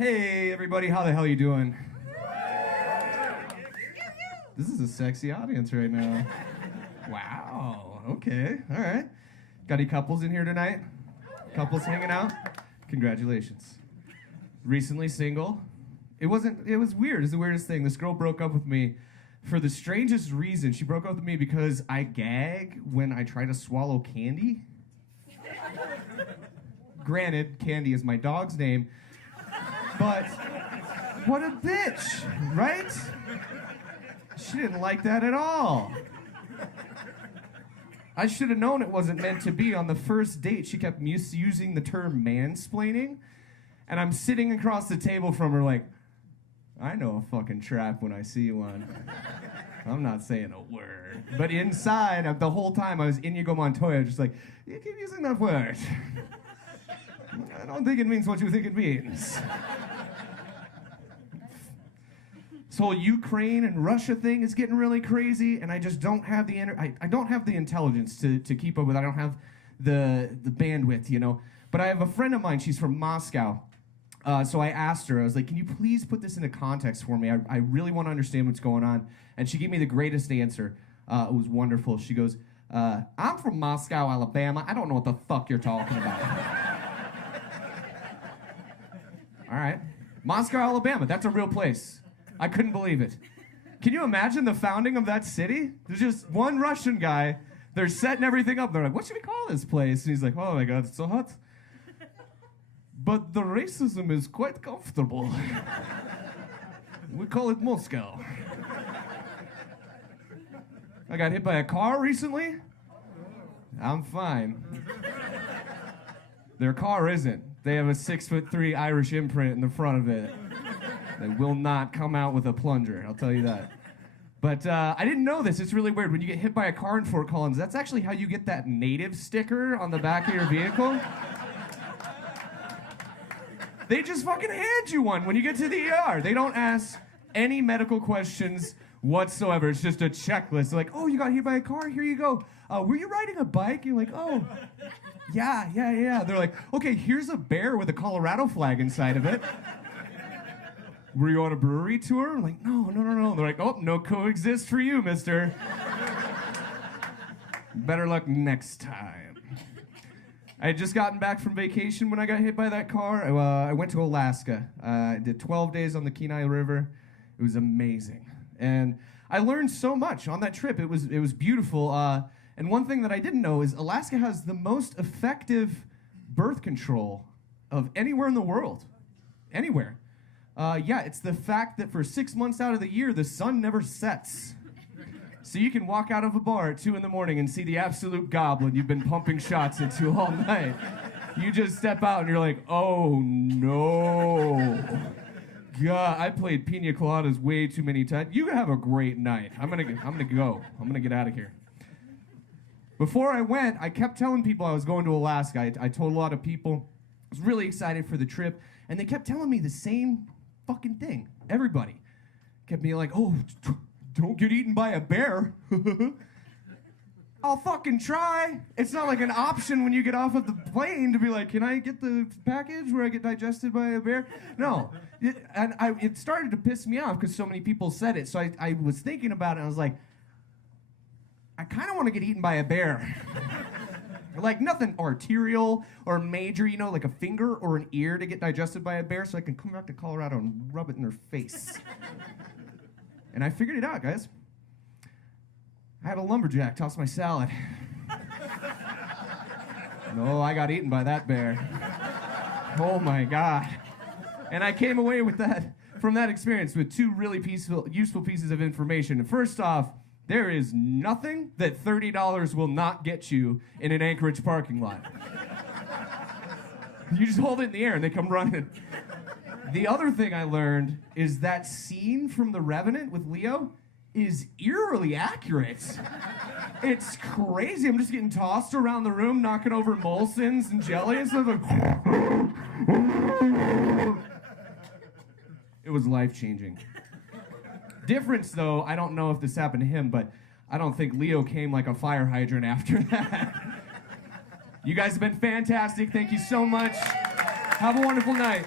Hey everybody, how the hell you doing? This is a sexy audience right now. Wow, okay, all right. Got any couples in here tonight? Couples hanging out? Congratulations. Recently single. It was weird. It's the weirdest thing. This girl broke up with me for the strangest reason. She broke up with me because I gag when I try to swallow candy. Granted, Candy is my dog's name, but what a bitch, right? She didn't like that at all. I should have known it wasn't meant to be. On the first date, she kept misusing the term mansplaining, and I'm sitting across the table from her like, I know a fucking trap when I see one. I'm not saying a word. But inside, the whole time I was Inigo Montoya, just like, you keep using that word. I don't think it means what you think it means. This whole Ukraine and Russia thing is getting really crazy, and I just don't have the I don't have the intelligence to keep up with it. I don't have the bandwidth, you know. But I have a friend of mine, she's from Moscow. So I asked her, I was like, can you please put this into context for me? I really want to understand what's going on. And she gave me the greatest answer. It was wonderful. She goes, I'm from Moscow, Alabama. I don't know what the fuck you're talking about. All right. Moscow, Alabama. That's a real place. I couldn't believe it. Can you imagine the founding of that city? There's just one Russian guy. They're setting everything up. They're like, what should we call this place? And he's like, oh my God, it's so hot. But the racism is quite comfortable. We call it Moscow. I got hit by a car recently. I'm fine. Their car isn't. They have a 6'3" Irish imprint in the front of it. They will not come out with a plunger, I'll tell you that. But I didn't know this. It's really weird. When you get hit by a car in Fort Collins, that's actually how you get that native sticker on the back of your vehicle. They just fucking hand you one when you get to the ER. They don't ask any medical questions whatsoever. It's just a checklist. They're like, oh, you got hit by a car? Here you go. Were you riding a bike? You're like, oh, yeah. They're like, okay, here's a bear with a Colorado flag inside of it. Were you on a brewery tour? I'm like, no. They're like, oh, no coexist for you, mister. Better luck next time. I had just gotten back from vacation when I got hit by that car. I went to Alaska. I did 12 days on the Kenai River. It was amazing. And I learned so much on that trip. It was beautiful. And one thing that I didn't know is Alaska has the most effective birth control of anywhere in the world. Anywhere. It's the fact that for 6 months out of the year, the sun never sets. So you can walk out of a bar at 2 in the morning and see the absolute goblin you've been pumping shots into all night. You just step out and you're like, oh no. God, I played pina coladas way too many times. You have a great night. I'm gonna go. I'm gonna get out of here. Before I went, I kept telling people I was going to Alaska. I told a lot of people. I was really excited for the trip, and they kept telling me the same fucking thing. Everybody kept being like, oh, don't get eaten by a bear. I'll fucking try. It's not like an option when you get off of the plane to be like, can I get the package where I get digested by a bear? No. It started to piss me off because so many people said it. So I was thinking about it, and I was like, I kind of want to get eaten by a bear. Like nothing arterial or major, you know, like a finger or an ear to get digested by a bear so I can come back to Colorado and rub it in their face. And I figured it out, guys. I had a lumberjack toss my salad. No, I got eaten by that bear. Oh my God. And I came away with from that experience with 2 really useful pieces of information. First off, there is nothing that $30 will not get you in an Anchorage parking lot. You just hold it in the air and they come running. The other thing I learned is that scene from The Revenant with Leo is eerily accurate. It's crazy. I'm just getting tossed around the room, knocking over Molsons and jelly and stuff. It was life-changing. Difference, though, I don't know if this happened to him, but I don't think Leo came like a fire hydrant after that. You guys have been fantastic. Thank you so much. Have a wonderful night.